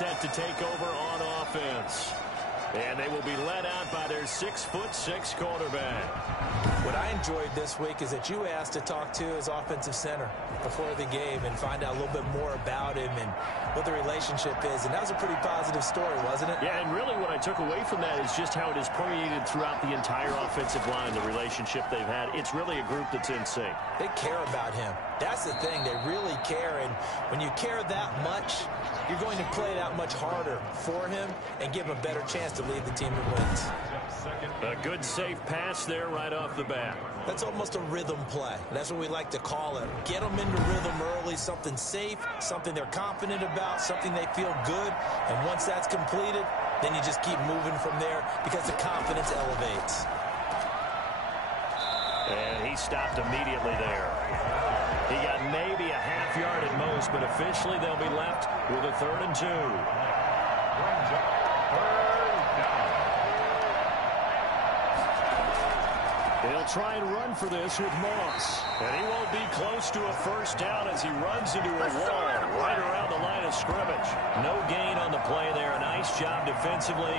set to take over on offense. And they will be led out by their 6'6" quarterback. What I enjoyed this week is that you asked to talk to his offensive center before the game and find out a little bit more about him and what the relationship is. And that was a pretty positive story, wasn't it? Yeah, and really what I took away from that is just how it has permeated throughout the entire offensive line, the relationship they've had. It's really a group that's in sync. They care about him. That's the thing. They really care. And when you care that much, you're going to play that much harder for him and give him a better chance to lead the team to wins. A good, safe pass there right off the bat. That's almost a rhythm play. That's what we like to call it. Get them into rhythm early, something safe, something they're confident about, something they feel good. And once that's completed, then you just keep moving from there because the confidence elevates. And he stopped immediately there. He got maybe a half yard at most, but officially they'll be left with a 3rd and 2. He'll try and run for this with Moss. And he won't be close to a first down as he runs into a wall right around the line of scrimmage. No gain on the play there. A nice job defensively.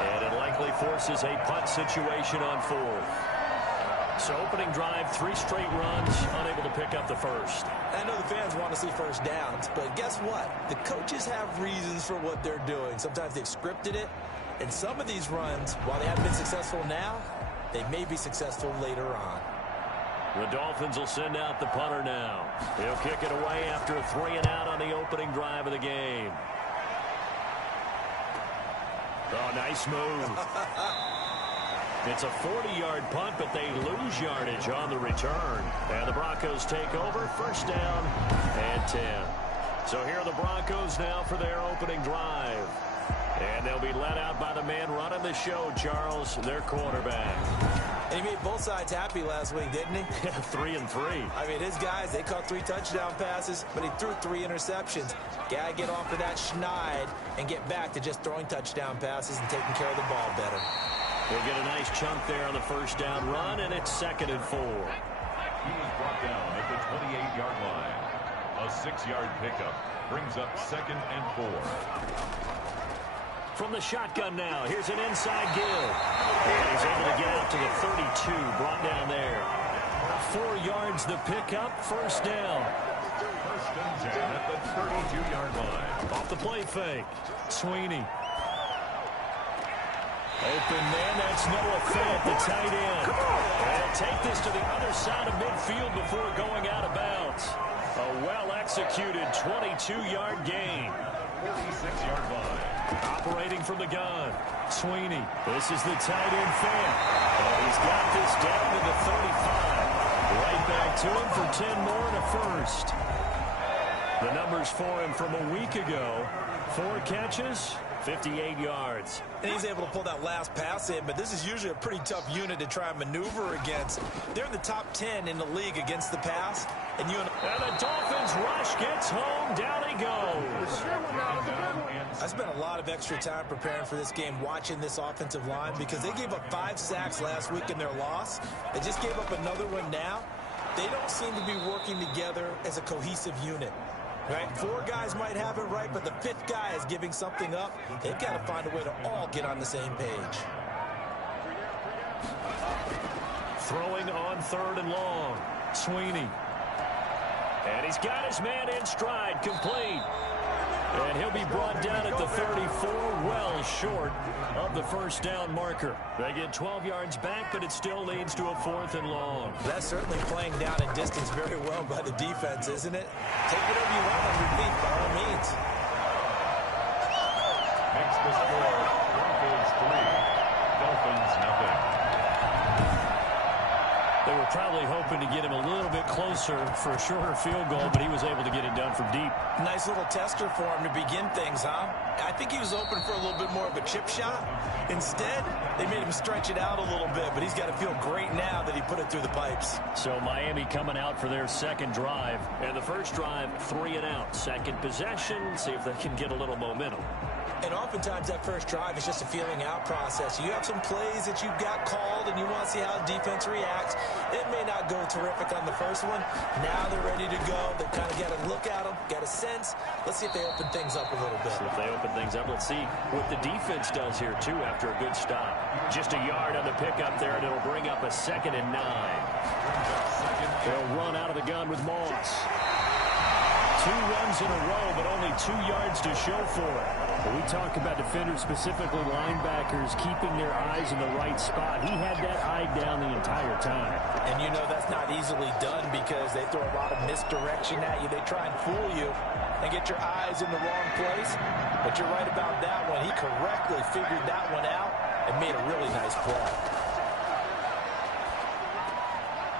And it likely forces a punt situation on 4th. So opening drive, 3 straight runs, unable to pick up the first. I know the fans want to see first downs, but guess what? The coaches have reasons for what they're doing. Sometimes they've scripted it, and some of these runs, while they haven't been successful now, they may be successful later on. The Dolphins will send out the punter now. He'll kick it away after a 3 and out on the opening drive of the game. Oh, nice move. It's a 40-yard punt, but they lose yardage on the return. And the Broncos take over, first down and 10. So here are the Broncos now for their opening drive. And they'll be led out by the man running the show, Charles, their quarterback. And he made both sides happy last week, didn't he? 3 and 3. I mean, his guys, they caught 3 touchdown passes, but he threw 3 interceptions. Got to get off of that schneid and get back to just throwing touchdown passes and taking care of the ball better. We'll get a nice chunk there on the first down run, and it's 2nd and 4. He was brought down at the 28-yard line. A 6-yard pickup brings up 2nd and 4. From the shotgun now, here's an inside give. And he's able to get out to the 32, brought down there. 4 yards the pickup, first down. First and 10 at the 32-yard line. Off the play fake, Sweeney. Open man, that's Noah Fant, the tight end. And take this to the other side of midfield before going out of bounds. A well-executed 22-yard gain. 46-yard line. Operating from the gun, Sweeney. This is the tight end Fant. And he's got this down to the 35. Right back to him for 10 more and a first. The numbers for him from a week ago. 4 catches, 58 yards. And he's able to pull that last pass in, but this is usually a pretty tough unit to try and maneuver against. They're in the top 10 in the league against the pass. And the Dolphins rush gets home. Down he goes. I spent a lot of extra time preparing for this game, watching this offensive line, because they gave up 5 sacks last week in their loss. They just gave up another one now. They don't seem to be working together as a cohesive unit. Right? 4 guys might have it right, but the 5th guy is giving something up. They've got to find a way to all get on the same page. Throwing on 3rd and long. Sweeney. And he's got his man in stride, complete. And he'll be brought down at the 34, well short of the first down marker. They get 12 yards back, but it still leads to a 4th and long. That's certainly playing down in distance very well by the defense, isn't it? Take whatever you want underneath, by all means. Makes the score Broncos 3, Dolphins nothing. They were probably hoping to get him a little bit closer for a shorter field goal, but he was able to get it done from deep. Nice little tester for him to begin things, huh? I think he was open for a little bit more of a chip shot. Instead, they made him stretch it out a little bit, but he's got to feel great now that he put it through the pipes. So Miami coming out for their second drive. And the first drive, 3 and out. Second possession, see if they can get a little momentum. And oftentimes that first drive is just a feeling out process. You have some plays that you've got called and you want to see how the defense reacts. It may not go terrific on the first one. Now they're ready to go. They've kind of got to look at them, got a sense. Let's see if they open things up a little bit. See if they open things up. Let's see what the defense does here, too, after a good stop. Just a yard on the pickup there, and it'll bring up a 2nd and 9. They'll run out of the gun with Moss. 2 runs in a row, but only 2 yards to show for it. When we talk about defenders, specifically linebackers, keeping their eyes in the right spot, he had that eye down the entire time. And you know that's not easily done because they throw a lot of misdirection at you. They try and fool you and get your eyes in the wrong place. But you're right about that one. He correctly figured that one out and made a really nice play.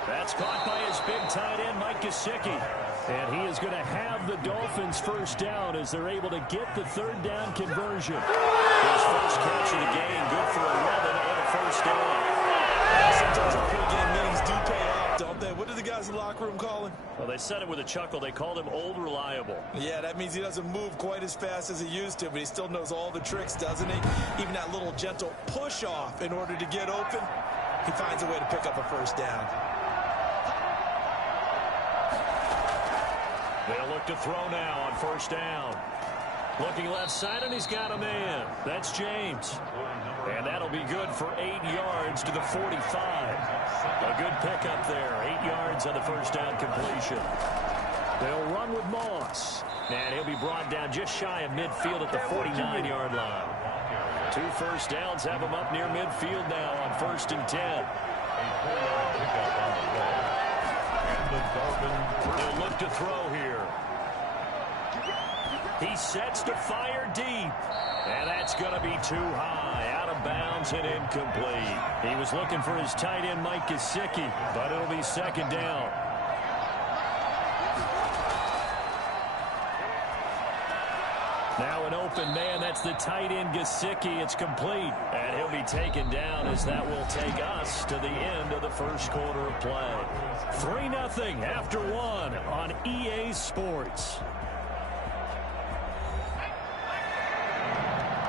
That's caught by his big tight end, Mike Gesicki. And he is going to have the Dolphins first down as they're able to get the 3rd down conversion. His first catch of the game, good for 11 and a first down. Sometimes our pre-game meetings do pay off, don't they? What did the guys in the locker room call him? Well, they said it with a chuckle. They called him Old Reliable. Yeah, that means he doesn't move quite as fast as he used to, but he still knows all the tricks, doesn't he? Even that little gentle push-off in order to get open, he finds a way to pick up a first down. They'll look to throw now on first down. Looking left side, and he's got a man. That's James. And that'll be good for 8 yards to the 45. A good pickup there. 8 yards on the first down completion. They'll run with Moss. And he'll be brought down just shy of midfield at the 49-yard line. 2 first downs have him up near midfield now on 1st and 10. They'll look to throw here. He sets to fire deep. And that's going to be too high. Out of bounds and incomplete. He was looking for his tight end, Mike Gesicki, but it'll be 2nd down. Now an open man. That's the tight end, Gesicki. It's complete. And he'll be taken down as that will take us to the end of the first quarter of play. 3-0 after 1 on EA Sports.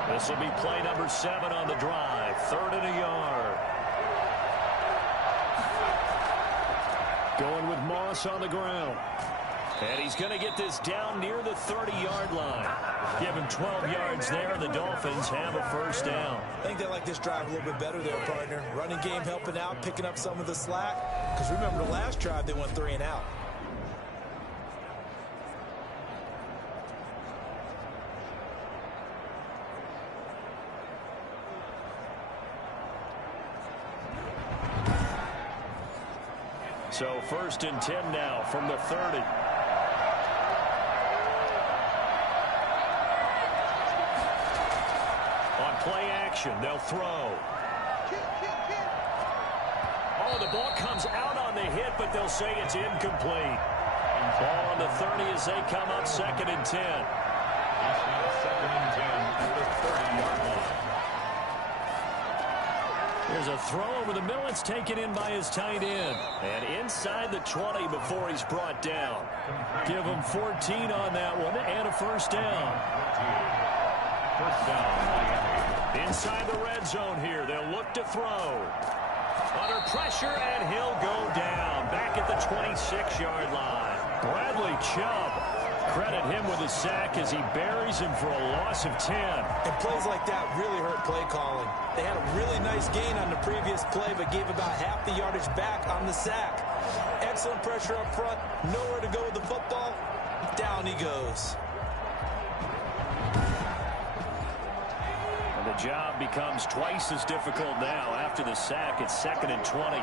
This will be play number 7 on the drive. 3rd and a yard. Going with Moss on the ground. And he's going to get this down near the 30-yard line. Give him 12 yards there, and the Dolphins have a first down. I think they like this drive a little bit better there, partner. Running game helping out, picking up some of the slack. Because remember the last drive, they went 3 and out. So 1st and 10 now from the 30. On play action, they'll throw. Oh, the ball comes out on the hit, but they'll say it's incomplete. Ball on the 30 as they come up 2nd and 10. 2nd and 10 at the 30-yard line. There's a throw over the middle. It's taken in by his tight end. And inside the 20 before he's brought down. Give him 14 on that one and a first down. First down, Miami. Inside the red zone here. They'll look to throw. Under pressure, and he'll go down. Back at the 26-yard line. Bradley Chubb. Credit him with a sack as he buries him for a loss of 10. And plays like that really hurt play calling. They had a really nice gain on the previous play, but gave about half the yardage back on the sack. Excellent pressure up front. Nowhere to go with the football. Down he goes. And the job becomes twice as difficult now after the sack. It's 2nd and 20.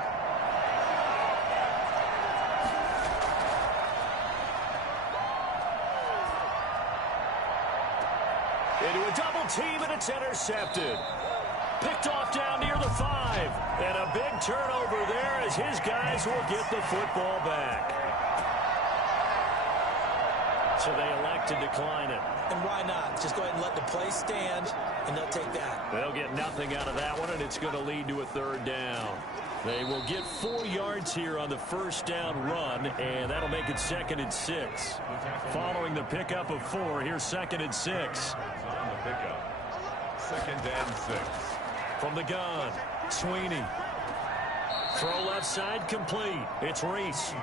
Into a double team, and it's intercepted. Picked off down near the 5. And a big turnover there as his guys will get the football back. So they elect to decline it. And why not? Just go ahead and let the play stand, and they'll take that. They'll get nothing out of that one, and it's going to lead to a 3rd down. They will get 4 yards here on the first down run, and that'll make it 2nd and 6. Following the pickup of 4, here's 2nd and 6. On the pickup, 2nd and 6. From the gun, Sweeney. Throw left side complete. It's Reese.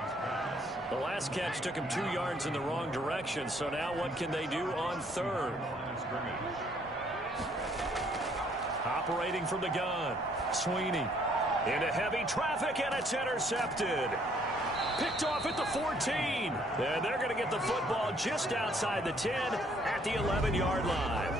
The last catch took him 2 yards in the wrong direction, so now what can they do on third? Operating from the gun, Sweeney. Into heavy traffic, and it's intercepted. Picked off at the 14. And they're going to get the football just outside the 10 at the 11-yard line.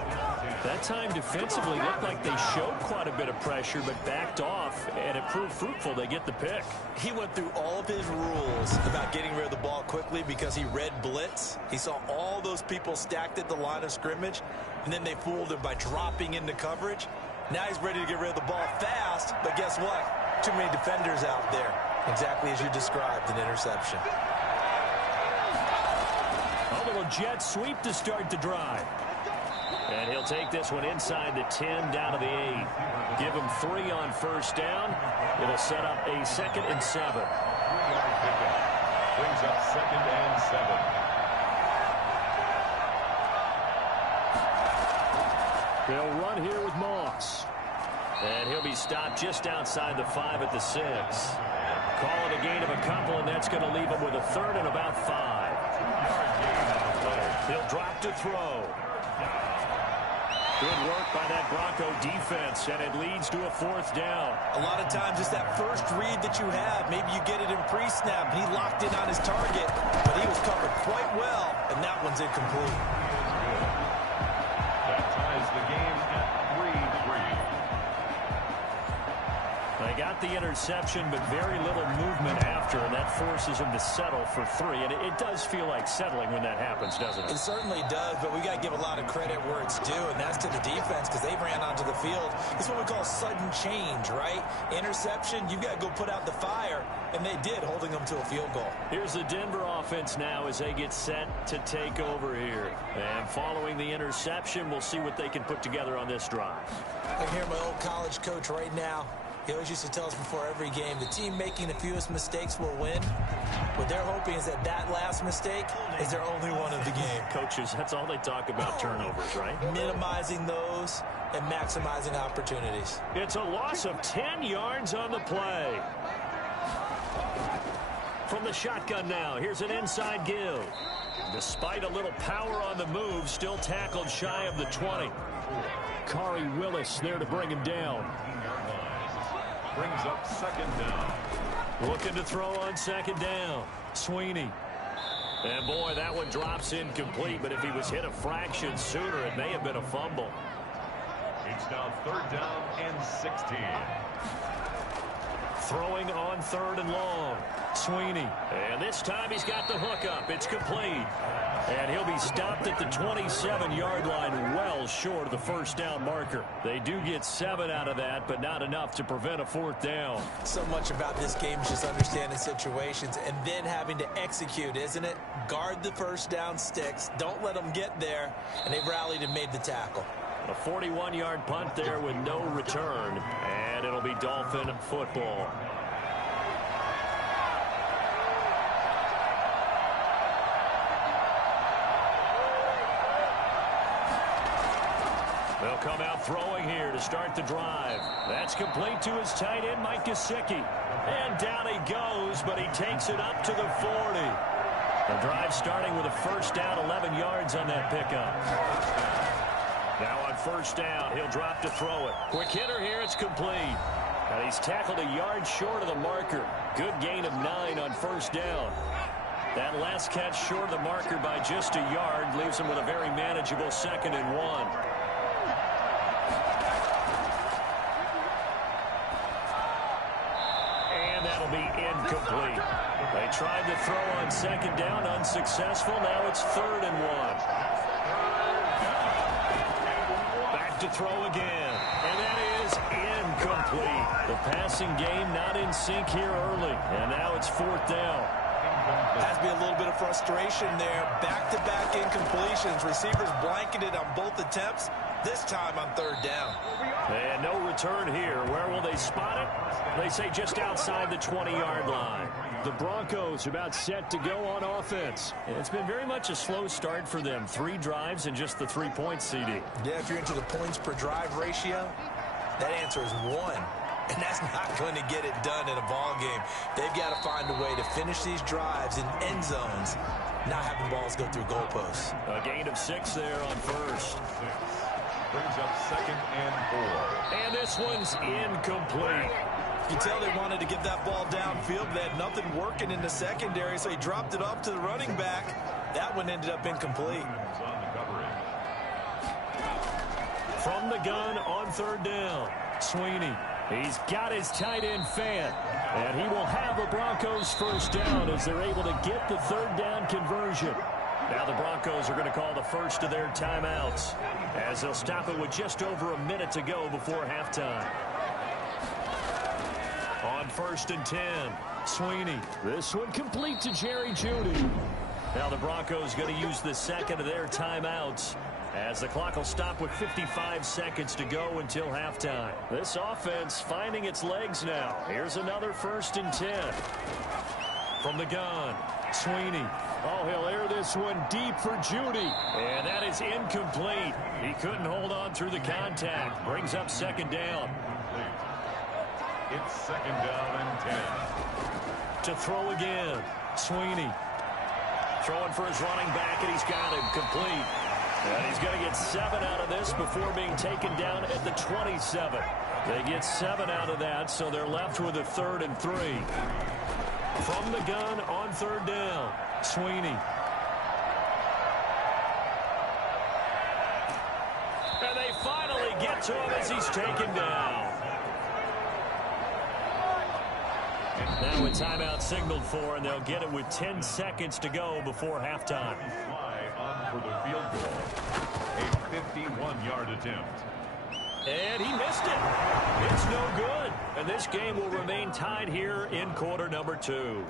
That time defensively looked like they showed quite a bit of pressure but backed off, and it proved fruitful. They get the pick. He went through all of his rules about getting rid of the ball quickly because he read blitz. He saw all those people stacked at the line of scrimmage, and then they fooled him by dropping into coverage. Now he's ready to get rid of the ball fast, but guess what? Too many defenders out there. Exactly as you described, an interception. A little jet sweep to start the drive. And he'll take this one inside the 10 down to the 8. Give him 3 on first down. It'll set up a 2nd and 7. 3-yard pickup. Brings up 2nd and 7. They'll run here with Moss. And he'll be stopped just outside the 5 at the 6. Call it a gain of a couple, and that's going to leave him with a 3rd and about 5. He'll drop to throw. Good work by that Bronco defense, and it leads to a 4th down. A lot of times it's that first read that you have. Maybe you get it in pre-snap, and he locked in on his target, but he was covered quite well, and that one's incomplete. That ties the game at 3-3. They got the interception, but very little movement after, and that forces him to settle for 3. And it does feel like settling when that happens, doesn't it? It certainly does, but we got to give a lot of credit where it's due, and that's to the defense because they ran onto the field. It's what we call sudden change, right? Interception, you've got to go put out the fire, and they did, holding them to a field goal. Here's the Denver offense now as they get set to take over here. And following the interception, we'll see what they can put together on this drive. I hear my old college coach right now. He always used to tell us before every game, the team making the fewest mistakes will win. What they're hoping is that that last mistake is their only one of the game. Coaches, that's all they talk about, turnovers, right? Minimizing those and maximizing opportunities. It's a loss of 10 yards on the play. From the shotgun now, here's an inside give. Despite a little power on the move, still tackled shy of the 20. Khari Willis there to bring him down. Brings up 2nd down. Looking to throw on 2nd down. Sweeney. And boy, that one drops incomplete, but if he was hit a fraction sooner, it may have been a fumble. It's now 3rd down and 16. Throwing on 3rd and long. Sweeney. And this time he's got the hook up. It's complete. And he'll be stopped at the 27-yard line, well short of the first down marker. They do get 7 out of that, but not enough to prevent a 4th down. So much about this game is just understanding situations and then having to execute, isn't it? Guard the first down sticks. Don't let them get there. And they've rallied and made the tackle. A 41-yard punt there with no return. And it'll be Dolphin football. They'll come out throwing here to start the drive. That's complete to his tight end, Mike Gesicki. And down he goes, but he takes it up to the 40. The drive starting with a first down, 11 yards on that pickup. Now on first down, he'll drop to throw it. Quick hitter here, it's complete. And he's tackled a yard short of the marker. Good gain of 9 on first down. That last catch short of the marker by just a yard leaves him with a very manageable 2nd and 1. And that'll be incomplete. They tried to throw on 2nd down, unsuccessful. Now it's 3rd and 1. Back to throw again. And that is incomplete. The passing game not in sync here early. And now it's 4th down. Has to be a little bit of frustration there. Back-to-back incompletions. Receivers blanketed on both attempts, this time on third down. And no return here. Where will they spot it? They say just outside the 20-yard line. The Broncos about set to go on offense. It's been very much a slow start for them. 3 drives and just the 3-point CD. Yeah, if you're into the points per drive ratio, that answer is 1. And that's not going to get it done in a ball game. They've got to find a way to finish these drives in end zones, not having balls go through goalposts. A gain of 6 there on first. Brings up 2nd and 4. And this one's incomplete. You can tell they wanted to get that ball downfield. They had nothing working in the secondary, so he dropped it off to the running back. That one ended up incomplete. From the gun on third down, Sweeney. He's got his tight end fan, and he will have a Broncos first down as they're able to get the third down conversion. Now the Broncos are going to call the first of their timeouts as they'll stop it with just over a minute to go before halftime. On 1st and 10, Sweeney. This one complete to Jerry Jeudy. Now the Broncos going to use the second of their timeouts as the clock will stop with 55 seconds to go until halftime. This offense finding its legs now. Here's another 1st and 10. From the gun, Sweeney. Oh, he'll air this one deep for Jeudy. And that is incomplete. He couldn't hold on through the contact. Brings up 2nd down. It's 2nd down and 10. To throw again, Sweeney. Throwing for his running back, and he's got him complete. And he's going to get 7 out of this before being taken down at the 27. They get 7 out of that, so they're left with a 3rd and 3. From the gun on 3rd down, Sweeney. And they finally get to him as he's taken down. Now a timeout signaled for, and they'll get it with 10 seconds to go before halftime. Fly on for the field goal. A 51-yard attempt. And he missed it. It's no good. And this game will remain tied here in quarter number 2.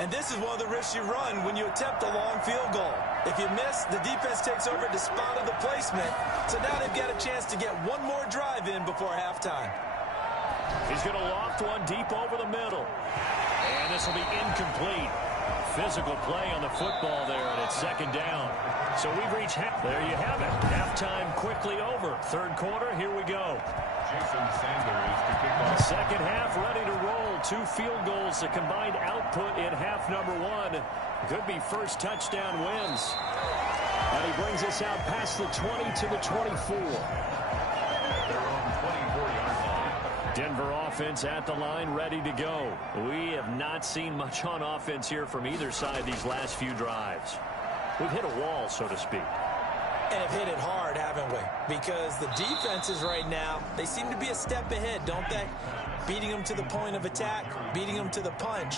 And this is one of the risks you run when you attempt a long field goal. If you miss, the defense takes over the spot of the placement. So now they've got a chance to get one more drive in before halftime. He's going to loft one deep over the middle. And this will be incomplete. Physical play on the football there, and it's 2nd down. So we've reached half. There you have it. Halftime quickly over. 3rd quarter, here we go. Jason Sanders to kick off. 2nd half ready to roll. 2 field goals, the combined output in half number 1. Could be first touchdown wins. And he brings us out past the 20 to the 24. They're on 24-yard line. Denver offense at the line, ready to go. We have not seen much on offense here from either side these last few drives. We've hit a wall, so to speak. And have hit it hard, haven't we? Because the defenses right now, they seem to be a step ahead, don't they? Beating them to the point of attack, beating them to the punch.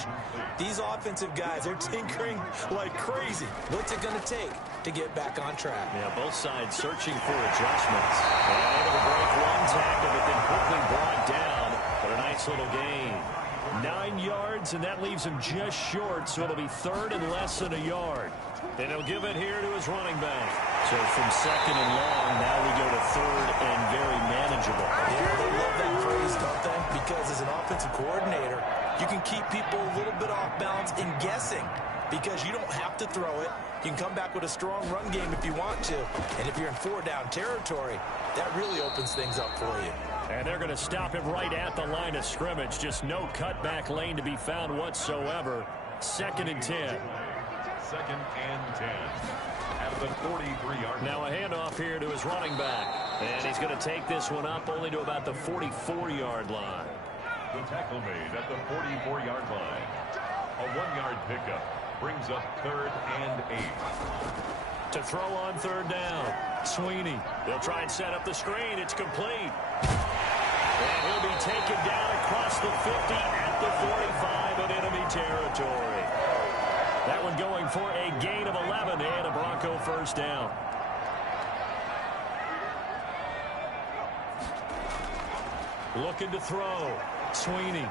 These offensive guys, they're tinkering like crazy. What's it going to take to get back on track? Yeah, both sides searching for adjustments. And able to break one tackle, but then quickly brought down. But a nice little gain. 9 yards, and that leaves him just short, so it'll be 3rd and less than a yard. And he'll give it here to his running back. So from 2nd and long, now we go to 3rd and very manageable. Yeah, they love that phrase, don't they? Because as an offensive coordinator, you can keep people a little bit off balance and guessing because you don't have to throw it. You can come back with a strong run game if you want to. And if you're in 4-down territory, that really opens things up for you. And they're going to stop him right at the line of scrimmage. Just no cutback lane to be found whatsoever. 2nd and 10. 2nd and 10. At the 43-yard line. Now a handoff here to his running back. And he's going to take this one up only to about the 44-yard line. The tackle made at the 44-yard line. A 1-yard pickup brings up 3rd and 8. To throw on 3rd down, Sweeney. They'll try and set up the screen. It's complete. And he'll be taken down across the 50 at the 45 in enemy territory. That one going for a gain of 11 and a Bronco first down. Looking to throw. Sweeney.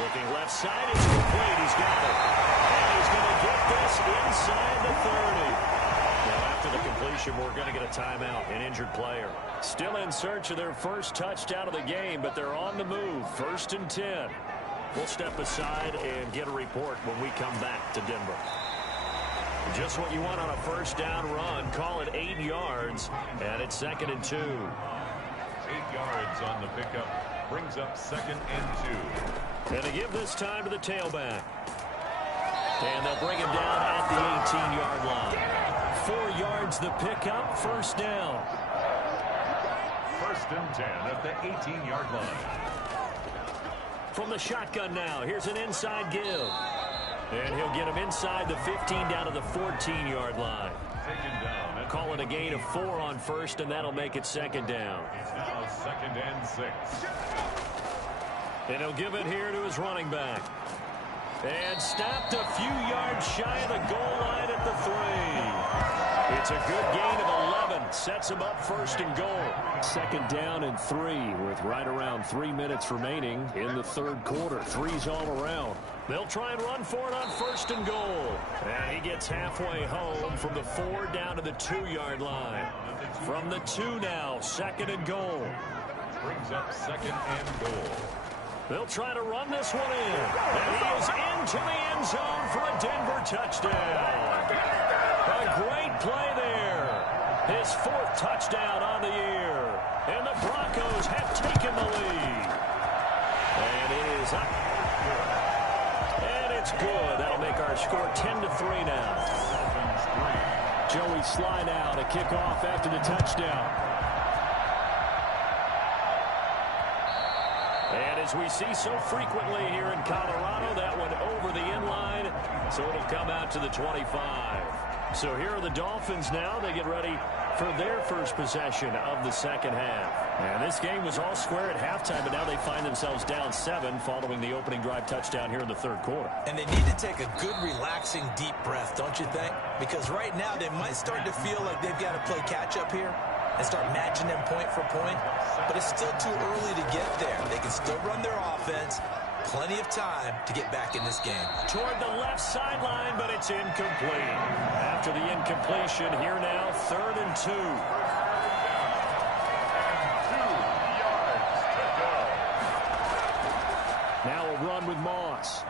Looking left side, it's complete. He's got it. And he's going to get this inside the 30. Now, after the completion, we're going to get a timeout, an injured player. Still in search of their first touchdown of the game, but they're on the move. 1st and 10. We'll step aside and get a report when we come back to Denver. Just what you want on a first down run. Call it 8 yards, and it's 2nd and 2. 8 yards on the pickup. Brings up 2nd and 2. And to give this time to the tailback. And they'll bring him down at the 18-yard line. 4 yards the pickup, 1st down. 1st and 10 at the 18-yard line. From the shotgun now, here's an inside give. And he'll get him inside the 15 down to the 14-yard line. Taken down. Call it a gain of 4 on 1st, and that'll make it 2nd down. It's now 2nd and 6. And he'll give it here to his running back. And stopped a few yards shy of the goal line at the 3. It's a good gain of 11. Sets him up 1st and goal. 2nd down and 3 with right around 3 minutes remaining in the 3rd quarter. 3's all around. They'll try and run for it on 1st and goal. And he gets halfway home from the 4 down to the 2-yard line. From the 2 now, 2nd and goal. Brings up 2nd and goal. They'll try to run this one in. And he is into the end zone for a Denver touchdown. A great play there. His 4th touchdown on the year. And the Broncos have taken the lead. And it is up. And it's good. That'll make our score 10-3 now. Joey slide out, a kickoff after the touchdown. And as we see so frequently here in Colorado, that one over the end line, so it'll come out to the 25. So here are the Dolphins now. They get ready for their first possession of the 2nd half. And this game was all square at halftime, but now they find themselves down 7 following the opening drive touchdown here in the 3rd quarter. And they need to take a good, relaxing, deep breath, don't you think? Because right now they might start to feel like they've got to play catch-up here and start matching them point for point. But it's still too early to get there. They can still run their offense. Plenty of time to get back in this game. Toward the left sideline, but it's incomplete. After the incompletion, here now, 3rd and 2. 2 yards to go. Now a run with Moss.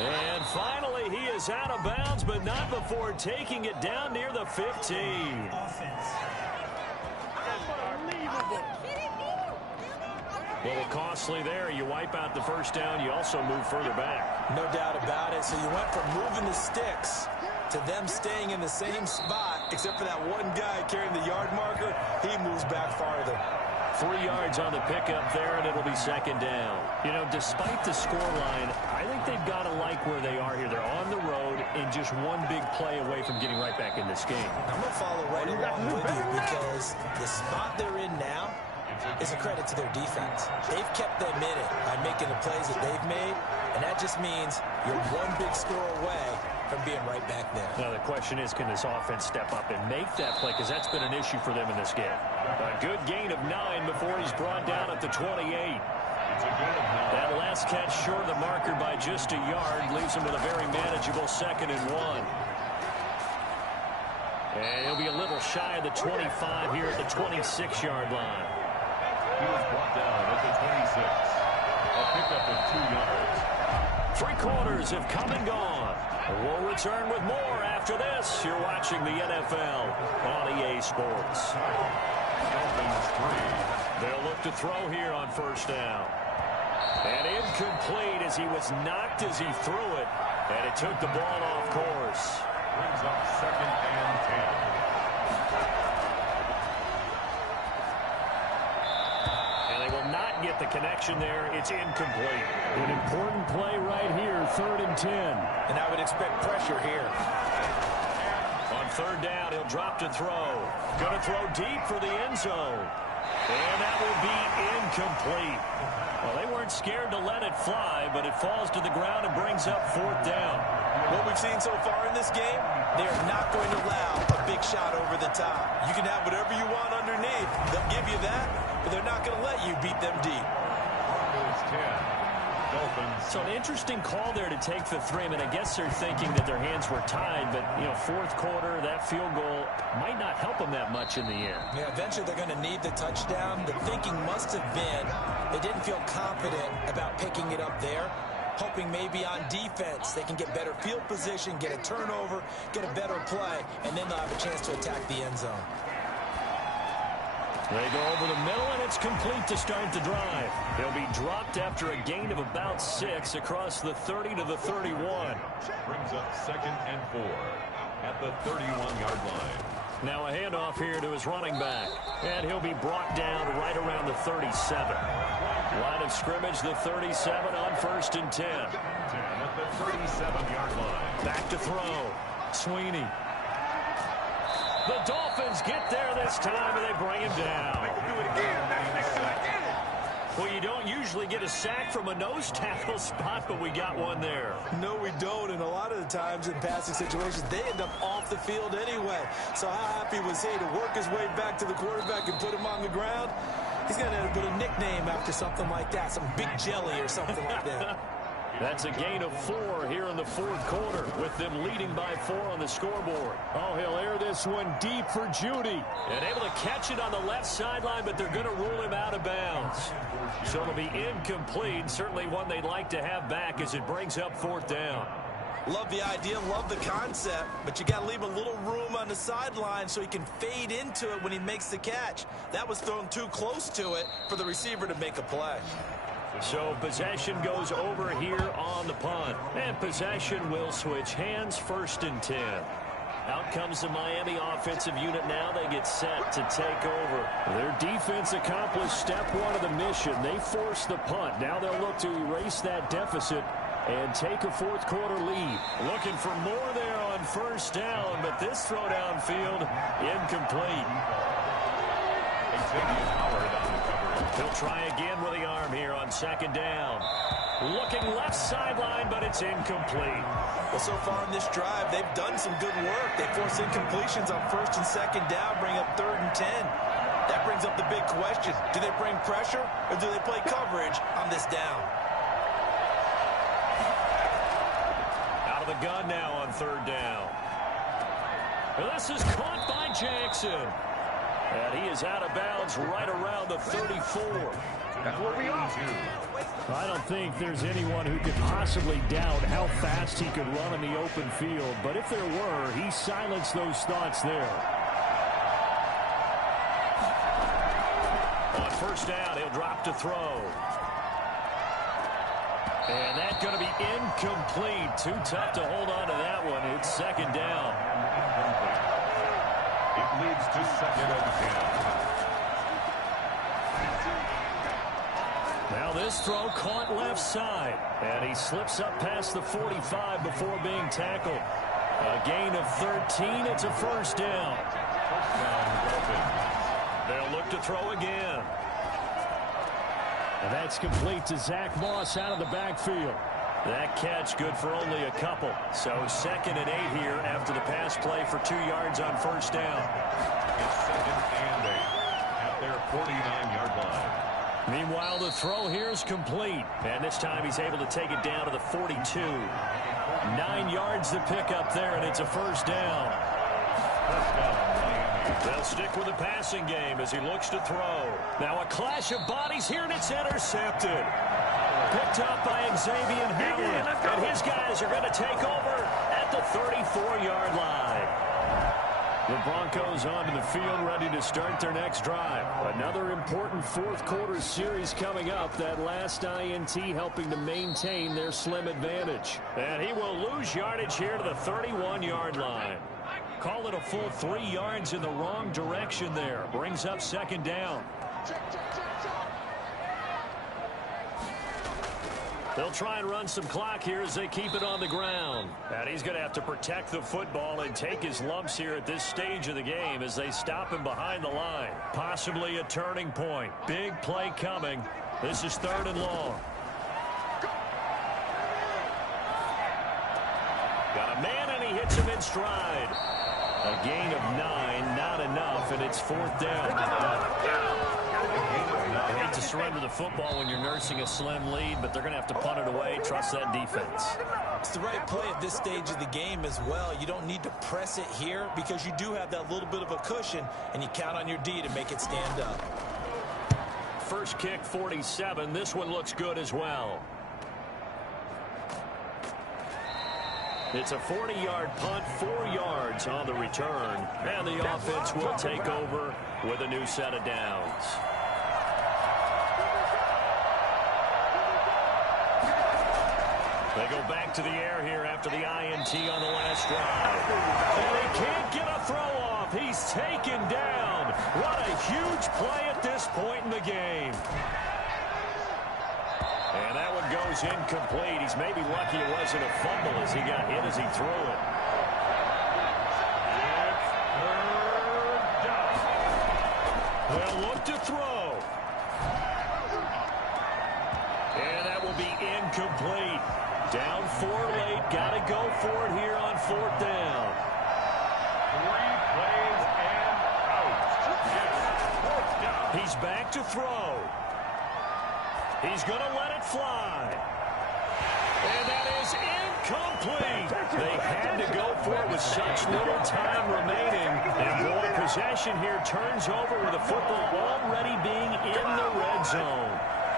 And finally, he is out of bounds, but not before taking it down near the 15. A little costly there. You wipe out the 1st down. You also move further back. No doubt about it. So you went from moving the sticks to them staying in the same spot, except for that one guy carrying the yard marker. He moves back farther. 3 yards on the pickup there, and it'll be 2nd down. You know, despite the scoreline, I think they've got to like where they are here. They're on the road and just one big play away from getting right back in this game. I'm going to follow right along with you because the spot they're in now is a credit to their defense. They've kept them in it by making the plays that they've made, and that just means you're one big score away from being right back there. Now, the question is, can this offense step up and make that play? Because that's been an issue for them in this game. A good gain of 9 before he's brought down at the 28. That last catch short of the marker by just a yard leaves him with a very manageable 2nd and 1. And he'll be a little shy of the 25 here at the 26-yard line. He was brought down at the 26. A pickup of 2 yards. 3 quarters have come and gone. We'll return with more after this. You're watching the NFL on EA Sports. They'll look to throw here on 1st down. And incomplete as he was knocked as he threw it. And it took the ball off course. Brings up 2nd and 10. And they will not get the connection there. It's incomplete. An important play right here, 3rd and 10. And I would expect pressure here. On 3rd down, he'll drop to throw. Going to throw deep for the end zone. And that will be incomplete. Well, they weren't scared to let it fly, but it falls to the ground and brings up 4th down. What we've seen so far in this game, they are not going to allow a big shot over the top. You can have whatever you want underneath. They'll give you that, but they're not going to let you beat them deep. It's 10. Dolphins. So an interesting call there to take the 3. I mean, I guess they're thinking that their hands were tied, but, you know, 4th quarter, that field goal might not help them that much in the end. Yeah, eventually they're going to need the touchdown. The thinking must have been they didn't feel confident about picking it up there, hoping maybe on defense they can get better field position, get a turnover, get a better play, and then they'll have a chance to attack the end zone. They go over the middle, and it's complete to start the drive. He'll be dropped after a gain of about 6 across the 30 to the 31. Brings up 2nd and 4 at the 31-yard line. Now a handoff here to his running back, and he'll be brought down right around the 37. Line of scrimmage, the 37 on 1st and 10. 10 at the 37-yard line. Back to throw. Sweeney. The Dolphins get there this time, and they bring him down. Well, you don't usually get a sack from a nose tackle spot, but we got one there. No, we don't, and a lot of the times in passing situations, they end up off the field anyway. So how happy was he to work his way back to the quarterback and put him on the ground? He's going to put a nickname after something like that, some Big Jelly or something like that. That's a gain of 4 here in the 4th quarter, with them leading by 4 on the scoreboard. Oh, he'll air this one deep for Judy. And able to catch it on the left sideline, but they're going to rule him out of bounds. So it'll be incomplete. Certainly one they'd like to have back as it brings up 4th down. Love the idea, love the concept, but you got to leave a little room on the sideline so he can fade into it when he makes the catch. That was thrown too close to it for the receiver to make a play. So possession goes over here on the punt. And possession will switch hands, 1st and 10. Out comes the Miami offensive unit now. They get set to take over. Their defense accomplished step 1 of the mission. They forced the punt. Now they'll look to erase that deficit and take a 4th quarter lead. Looking for more there on 1st down, but this throw downfield incomplete. Xavier Howard on the coverage. He'll try again with the arm here on 2nd down. Looking left sideline, but it's incomplete. Well, so far in this drive, they've done some good work. They force incompletions on 1st and 2nd down, bring up 3rd and 10. That brings up the big question. Do they bring pressure, or do they play coverage on this down? Out of the gun now on 3rd down. And this is caught by Jackson. And he is out of bounds right around the 34. That's where we are. I don't think there's anyone who could possibly doubt how fast he could run in the open field. But if there were, he silenced those thoughts there. On 1st down, he'll drop to throw. And that's going to be incomplete. Too tough to hold on to that one. It's 2nd down. It leads to 2nd and 10. Now this throw caught left side. And he slips up past the 45 before being tackled. A gain of 13. It's a 1st down. They'll look to throw again. And that's complete to Zach Moss out of the backfield. That catch good for only a couple. So 2nd and 8 here after the pass play for 2 yards on 1st down. It's 2nd and 8 at their 49-yard line. Meanwhile, the throw here is complete. And this time he's able to take it down to the 42. 9 yards to pick up there, and it's a 1st down. They'll stick with the passing game as he looks to throw. Now a clash of bodies here, and it's intercepted. Picked up by Xavier Howard. And his guys are going to take over at the 34-yard line. The Broncos onto the field, ready to start their next drive. Another important 4th quarter series coming up. That last INT helping to maintain their slim advantage. And he will lose yardage here to the 31-yard line. Call it a full 3 yards in the wrong direction there. Brings up 2nd down. They'll try and run some clock here as they keep it on the ground. And he's going to have to protect the football and take his lumps here at this stage of the game as they stop him behind the line. Possibly a turning point. Big play coming. This is 3rd and long. Got a man, and he hits him in stride. A gain of 9, not enough, and it's 4th down. I hate to surrender the football when you're nursing a slim lead, but they're going to have to punt it away. Trust that defense. It's the right play at this stage of the game as well. You don't need to press it here because you do have that little bit of a cushion, and you count on your D to make it stand up. First kick, 47. This one looks good as well. It's a 40-yard punt, 4 yards on the return. And the offense will take over with a new set of downs. They go back to the air here after the INT on the last drive. And he can't get a throw off. He's taken down. What a huge play at this point in the game. And that one goes incomplete. He's maybe lucky it wasn't a fumble as he got hit as he threw it. Well, look to throw. And that will be incomplete. Down 4 late. Got to go for it here on 4th down. 3 plays and out. It's 4th down. He's back to throw. He's going to let it fly. And that is incomplete. They had to go for it with such little time remaining. And boy, possession here turns over with the football already being in the red zone.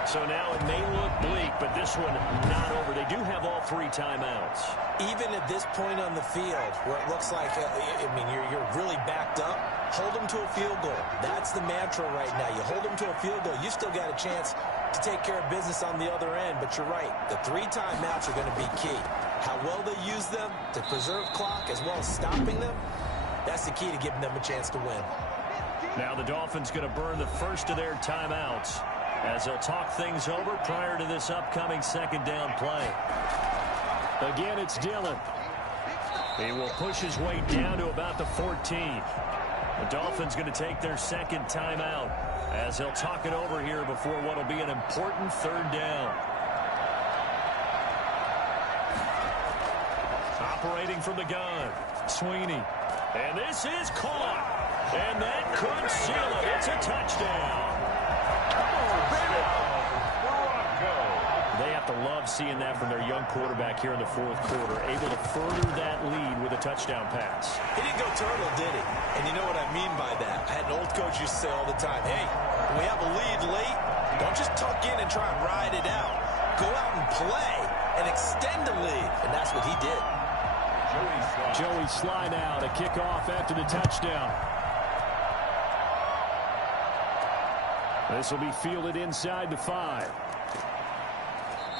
So now it may look bleak, but this one not over. They do have all 3 timeouts. Even at this point on the field, where it looks like, you're really backed up, hold them to a field goal. That's the mantra right now. You hold them to a field goal. You still got a chance to take care of business on the other end, but you're right. The 3 timeouts are going to be key. How well they use them to preserve clock as well as stopping them, that's the key to giving them a chance to win. Now the Dolphins going to burn the first of their timeouts as they'll talk things over prior to this upcoming 2nd down play. Again, it's Dillon. He will push his way down to about the 14. The Dolphins going to take their 2nd timeout as they'll talk it over here before what will be an important 3rd down. Operating from the gun, Sweeney. And this is caught. And that could seal it. It's a touchdown. They have to love seeing that from their young quarterback here in the 4th quarter, able to further that lead with a touchdown pass. He didn't go turtle, did he? And you know what I mean by that. I had an old coach used to say all the time, hey, when we have a lead late, don't just tuck in and try and ride it out. Go out and play and extend the lead. And that's what he did. Joey slide out, a kickoff after the touchdown. This will be fielded inside the 5.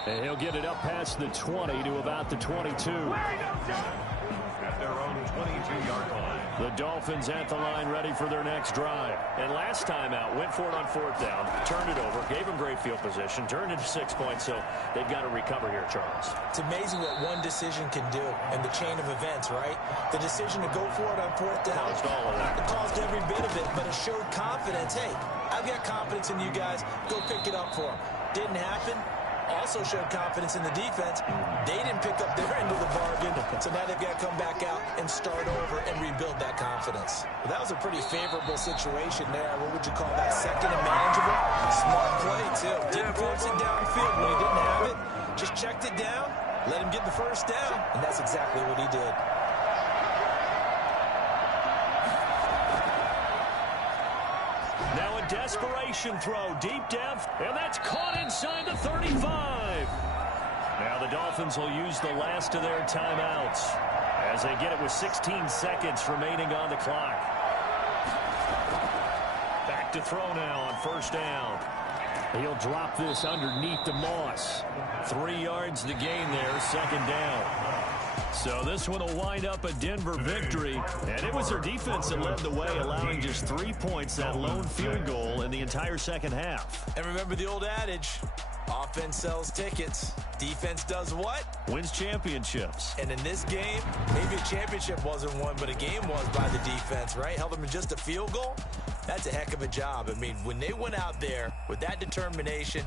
And he'll get it up past the 20 to about the 22. At their own 22-yard line. The Dolphins at the line ready for their next drive. And last time out, went for it on 4th down, turned it over, gave them great field position, turned it to 6 points, so they've got to recover here, Charles. It's amazing what one decision can do in the chain of events, right? The decision to go for it on 4th down. Caused all of that. It caused every bit of it, but it showed confidence. Hey, I've got confidence in you guys. Go pick it up for them. Didn't happen. Also showed confidence in the defense. They didn't pick up their end of the bargain, so now they've got to come back out and start over and rebuild that confidence. Well, that was a pretty favorable situation there. What would you call that? 2nd and manageable? Smart play, too. Didn't force it downfield when he didn't have it. Just checked it down, let him get the 1st down, and that's exactly what he did. Now a desperation throw deep down, and that's caught inside the 35. Now the Dolphins will use the last of their timeouts as they get it with 16 seconds remaining on the clock. Back to throw now on 1st down. He'll drop this underneath to Moss. 3 yards to gain there, 2nd down. So this one will wind up a Denver victory, and it was their defense that led the way, allowing just 3 points, that lone field goal in the entire 2nd half. And remember the old adage, Offense sells tickets. Defense does what? Wins championships. And in this game, maybe a championship wasn't won, but a game was by the defense, right? Held them in just a field goal. That's a heck of a job. I mean, when they went out there with that determination